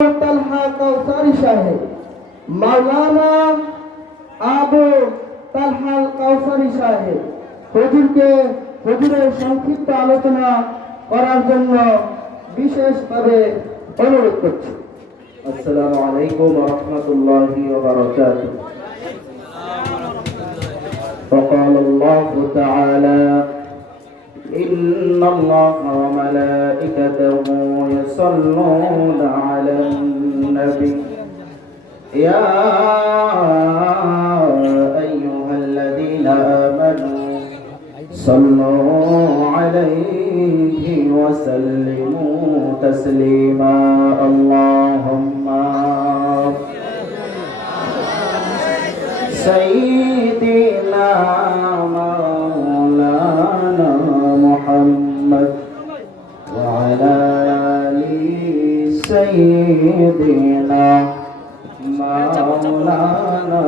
তালহা কাউসারি সাহেব, মাওলানা আবু তালহা কাউসারি সাহেব হুজুরের সংক্ষিপ্ত আলোচনা করার জন্য বিশেষভাবে অনুরোধ করছি। আসসালামু আলাইকুম ওয়া রাহমাতুল্লাহি ওয়া বারাকাতুহু। فقال الله تعالى إن الله وملائكته يصلون على النبي يا أيها الذين آمنوا صلوا عليه وسلموا تسليما اللهم سيدنا مولانا محمد وعلى آل سيدنا مولانا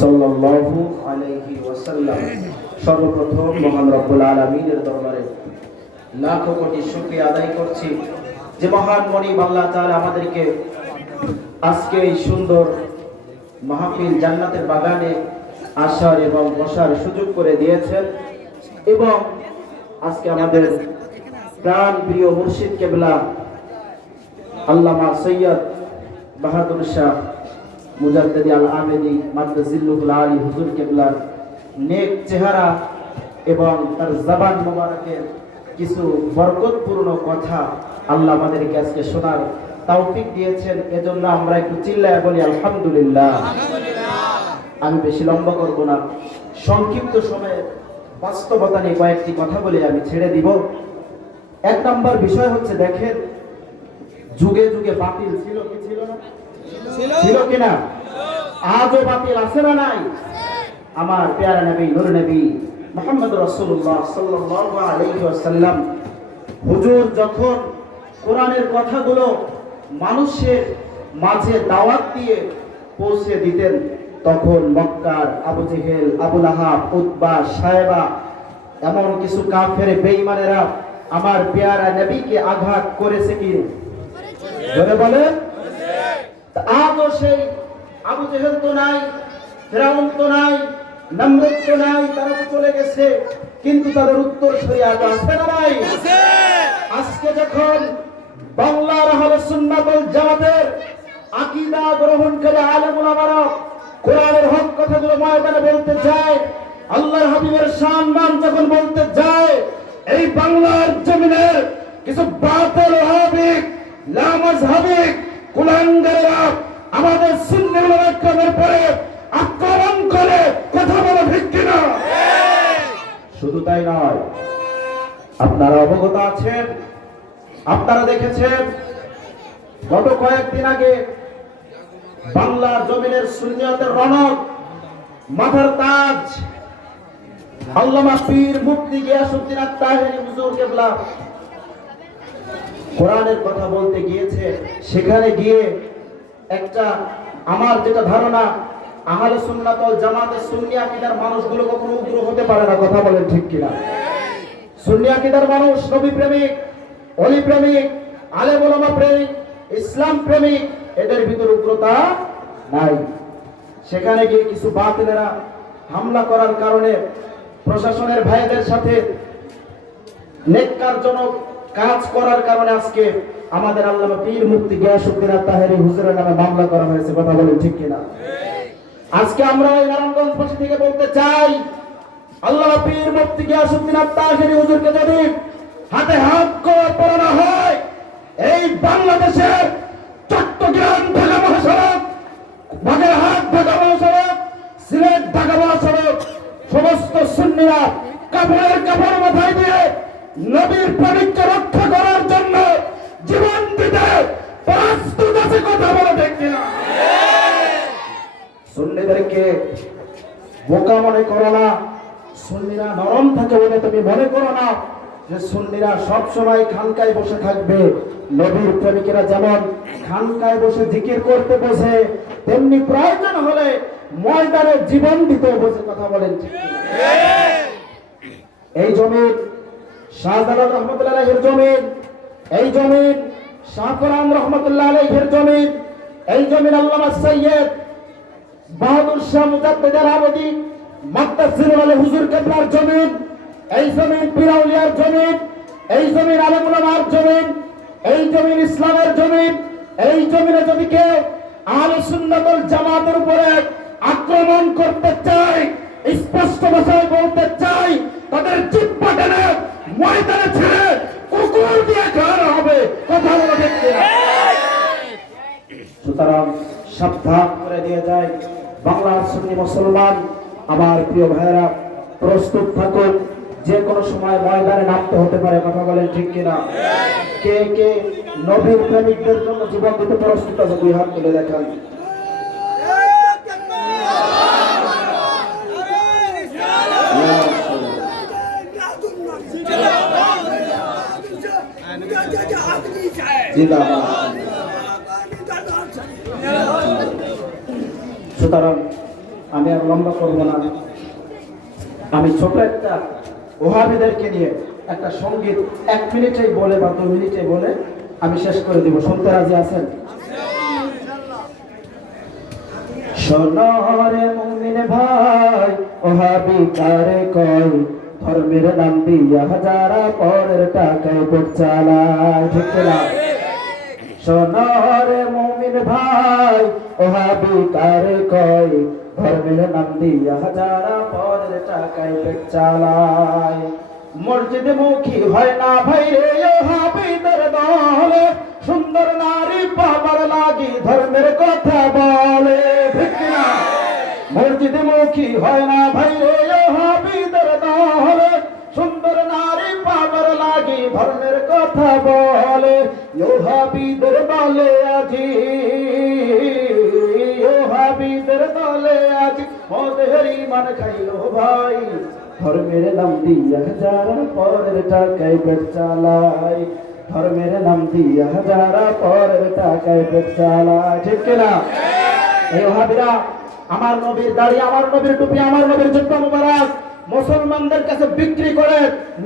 সাল্লাল্লাহু আলাইহি ওয়াসাল্লাম। সর্বপ্রথম মহান রব্বুল আলামিনের দরবারে লাখো কোটি শুকরিয়া আদায় করছি যে মহান মনিব আল্লাহ তাআলা আমাদেরকে আজকে এই সুন্দর মাহফিল জান্নাতের বাগানে আসার এবং বসার সুযোগ করে দিয়েছেন এবং আজকে আমাদের প্রাণ প্রিয় মুর্শিদ কেবলা আল্লামা সৈয়দ বাহাদুর শাহ মুজাদ্দিদ আল আমেদি মাদ্দাজিল্লুহুল আলী হুজুর কেবলার নেক চেহারা এবং তার জবান মোবারকের কিছু বরকতপূর্ণ কথা আল্লাহ আমাদেরকে আজকে শোনার তৌফিক দিয়েছেন। এজন্য আমরা একটু চিল্লায় বলি আলহামদুলিল্লাহ। আমি বেশি লম্বা করব না, সংক্ষিপ্ত সময়ে বাস্তবতা নিয়ে কয়েকটি কথা বলে আমি ছেড়ে দিব। এক নম্বর বিষয় হচ্ছে, দেখেন যুগে যুগে বাতিল ছিল কি ছিল না, ছিল কিনা? আজও বাতিল আছে না নাই? আমার প্যারা নবী নূর নবী মুহাম্মদ রাসূলুল্লাহ সাল্লাল্লাহু আলাইহি ওয়াসাল্লাম হুজুর যখন কোরআনের কথাগুলো মানুষের মাঝে দাওয়াত দিয়ে পৌঁছে দিতেন, তখন মক্কার আবু জেহেল, আবু লাহাব, উতবা, সায়বা এমন কিছু কাফের বেঈমানেরা আমার প্যারা নবীকে আঘাত করেছে কি? জোরে বলেন। আজও সেই আবু জেহেল তো নাই, ফিরাউন তো নাই, নমরুদ তো নাই, তারা তো চলে গেছে, কিন্তু তাদের উত্তর সরিয়ে আজ আছে না নাই? আজকে যখন বাংলার আহলে সুন্নাত ওয়াল জামাতের আকীদা গ্রহণকারী আলেম উলামারা কোরআনের হক কথাগুলো ময়দানে বলতে যায়, আল্লাহর হাবিবের সম্মান যখন বলতে যায়, এই বাংলার জমিনের কিছু বাতিল ওয়াহাবিক লামাযহাবিক কুলাঙ্গারেরা আমাদের সুন্নি উলামায়ে কেরামের পরে আক্রমণ করে কথা বলে, ঠিক কিনা? শুধু তাই নয়, আপনারা অবগত আছেন, আপনারা দেখেছেন গত কয়েকদিন আগে বাংলার জমিনের সুন্নিয়তের রনক, মাথার তাজ আল্লামা পীর মুফতি গিয়াসউদ্দিন আত-তাহেরি হুজুর কেবলা কোরআনের কথা বলতে গিয়েছে। সেখানে গিয়ে একটা, আমার যেটা ধারণা, আহলে সুন্নাত ওয়াল জামাতের সুন্নি আকীদার মানুষগুলো কখনো উগ্র হতে পারে না, কথা বলেন ঠিক কিনা? সুন্নি আকীদার মানুষ নবী প্রেমিক, ওলি প্রেমিক, আলেম ওলামা প্রেমিক, ইসলাম প্রেমিক, এদের ভিতর উগ্রতা নাই। সেখানে গিয়ে কিছু বাতিলেরা হামলা করার কারণে প্রশাসনের ভাইদের সাথে নেককারজনক কাজ করার কারণে আজকে আমাদের আল্লামা পীর মুফতি গিয়াসউদ্দিন আত-তাহেরি হুজুরের নামে মামলা করা হয়েছে, কথা বলেন ঠিক কিনা? আজকে আমরা এই নারায়ণগঞ্জবাসী থেকে বলতে চাই, আল্লামা পীর মুফতি গিয়াসউদ্দিন আত-তাহেরি হুজুরকে যদি হাতে হাত করে পড়ানো হয়, এই বাংলাদেশের চট্টগ্রাম ঢাকা মহাসড়ক, বাগেরহাট ঢাকা মহাসড়ক, সিলেট ঢাকা মহাসড়ক, সমস্ত সুন্নিরা কাপড়ের কাপড় মাথায় দিয়ে নবীর প্রেমিককে রক্ষা করার জন্য জীবন দিতে প্রস্তুত আছে, কথা বলে ঠিক কিনা? সুন্নিদেরকে বোকা মনে করো না, সুন্নিরা নরম থাকে বলে তুমি মনে করো না যে সুন্নিরা সব সময় খানকায় বসে থাকবে। নবীর প্রেমিকেরা যেমন খানকায় বসে জিকির করতে বসে, তেমনি প্রয়োজন হলে ময়দানে জীবন দিতে বসে, কথা বলেন ঠিক কিনা? এই জমিন শাহজালাল রহমতুল্লাহ আলাইহির জমিন, এই জমিন শাহপুরান রহমতুল্লাহ আলাইহির জমিন, এই জমিন আল্লামা সৈয়দ বাহাদুর শাহ মুজাদ্দিদ আল-আবদী মাক্তাসিরুল আলী হুজুর কেবলার জমিন, এই জমিন পীর আউলিয়ার জমিন, এই জমিন আলেম উলামার জমিন, এই জমিন ইসলামের জমিন। এই জমিনে যদি কেউ আহলে সুন্নাত ওয়াল জামাতের উপরে আক্রমণ করতে চায়, স্পষ্ট ভাষায় বলতে চাই, তাদের জিহ্বা টেনে ময়দানে ছেড়ে কুকুর দিয়ে খাওয়ানো হবে। কথা বলা ঠিক কিনা? সুতরাং সাবধান করে দিয়ে যায় বাংলার সুন্নি মুসলমান। আমার প্রিয় ভাইয়েরা, প্রস্তুত থাকুন, যে কোনো সময় ময়দানে নামতে হতে পারে। কথা বলেন ঠিক কিনা? কে কে নবীর প্রেমিকদের জন্য জীবন দিতে প্রস্তুত আছে? দুই হাত তুলে দেখান। সুতরাং আমি আর লম্বা করব না, আমি ছোট একটা ওহাবিদেরকে নিয়ে একটা সঙ্গীত 1 মিনিটেই বলে বা 2 মিনিটেই বলে আমি শেষ করে দিব। শুনতে রাজি আছেন? সোনারে মুমিন ভাই ওহাবি কারে কয়, ধর্মের নাম দিয়া হাজারা পরের টাকায় পেট চালায়। ঠিক না? সোনারে মুমিন ভাই ওহাবি কারে কয়, ধর্মের নাম দিয়া হাজারা পরের টাকায় পেট চালায়। মসজিদ মুখী হয় না ভাই রে ওহাবিদের দলে, সুন্দর নারী পাবার লাগি ধর্মের কথা বলে। ঠিক না? মসজিদ মুখী হয় না ভাই রে ওহাবিদের দলে, সুন্দর নারী পাবার লাগি ধর্মের কথা বলে। ওহাবিদের দলে আজি, ওহাবিদের দলে আজি মদের ইমান খাইলো ভাই, ধর্মের নাম দিয়া হাজারা পরের টাকায় পেট চালায়। ধর্মের নাম দিয়া হাজারা পরের টাকায় পেট চালায়। ঠিক কিনা? এই ওহাবিরা আমার নবীর দাড়ি, আমার নবীর টুপি, আমার নবীর জুব্বা মুবারক মুসলমানদের কাছে বিক্রি করে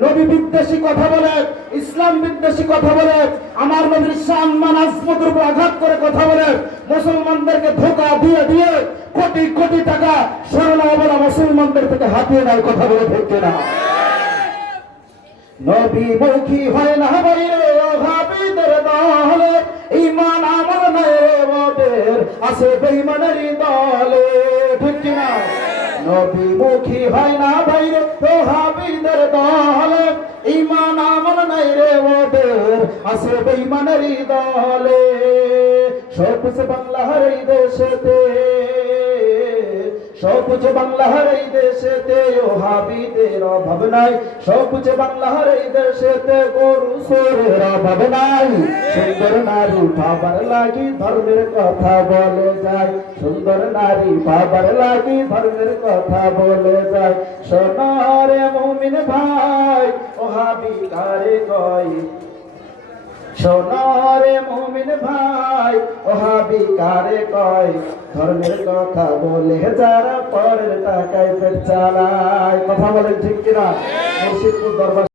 নবী বিদ্বেষী কথা বলে, ইসলাম বিদ্বেষী কথা বলে, আমার নবীর সম্মান আজমতের উপর আঘাত করে কথা বলে, মুসলমানদেরকে ধোঁকা দিয়ে দিয়ে কোটি কোটি টাকা সরল অবলা মুসলমানদের থেকে হাতিয়ে নেয়। কথা বলে ঠিক না? নবী মুখী হয় না বাইরে ওহাবিদের দলে, ঈমান আমল নাই ওদের আছে বেঈমানের দলে। ঠিক না? নবী মুখী হয় না বাইরে ওহাবিদের দলে, ঈমান আমল নাই রে ওদের আছে বেঈমানের দলে। সবুজ বাংলার এই দেশেতে, সবুজ বাংলার এই দেশেতে ওহাবিদের অভাব নাই, সবুজ বাংলার এই দেশেতে গরু সোরের অভাব নাই। সুন্দর নারী পাবার লাগি ধর্মের কথা বলে যায়, সুন্দর নারী পাবার লাগি ধর্মের কথা বলে যায়। সোনারে মুমিন ভাই ওহাবি কারে কয়, সোনারে মুমিন ভাই ওহাবি কারে কয়, ধর্মের কথা বলে যারা পরের টাকায় পেট চালায়। কথা বলেন ঠিক কিনা? মুর্শিদপুর দরবার